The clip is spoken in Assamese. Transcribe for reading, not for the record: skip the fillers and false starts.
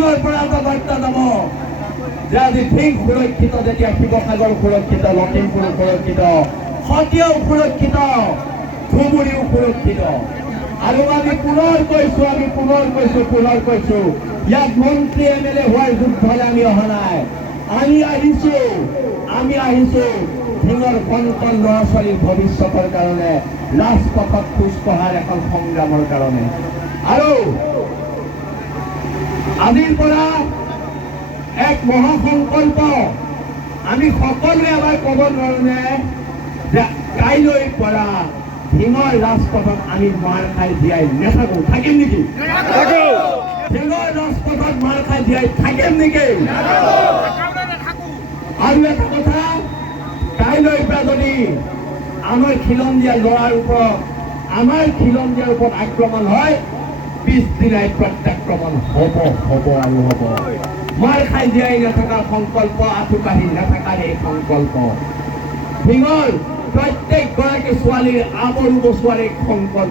ধিঙৰ পৰা এটা বাৰ্তা যাব যে আজি ধিং সুৰক্ষিত, যেতিয়া শিৱসাগৰ সুৰক্ষিত, লখিমপুৰ সুৰক্ষিত, সতীয়াও সুৰক্ষিত, ধুবুৰীও সুৰক্ষিত। আৰু আমি পুনৰ কৈছো ইয়াত মন্ত্ৰী MLA হোৱাৰ যুদ্ধলৈ আমি অহা নাই। আমি আহিছো ধিঙৰ কণ ল'ৰা ছোৱালীৰ ভৱিষ্যতৰ কাৰণে, ৰাজপথত খোজ কঢ়াৰ এখন সংগ্ৰামৰ কাৰণে। আৰু আজিৰ পৰা এক মহাসংকল্প আমি সকলোৱে এবাৰ ক'ব নোৱাৰোনে যে কাইলৈৰ পৰা ধিঙৰ ৰাজপথত আমি মাৰ খাই জীয়াই নাথাকো, থাকিম নেকি? ধিঙৰ ৰাজপথত মাৰ খাই জীয়াই থাকিম নেকি? আৰু এটা কথা, কাইলৈৰ পৰা যদি আমাৰ খিলঞ্জীয়া ল'ৰাৰ ওপৰত, আমাৰ খিলঞ্জীয়াৰ ওপৰত আক্ৰমণ হয়, পিছদিনাই প্ৰত্যাক্ৰমণ হ'ব আৰু হ'ব। মাৰ খাই জীয়াই নাথাকাৰ সংকল্প, আঁঠুকাঢ়ি নাথাকাৰ এই সংকল্প, ধিঙৰ প্ৰত্যেকগৰাকী ছোৱালীৰ আবৰু বচোৱাৰ এই সংকল্প।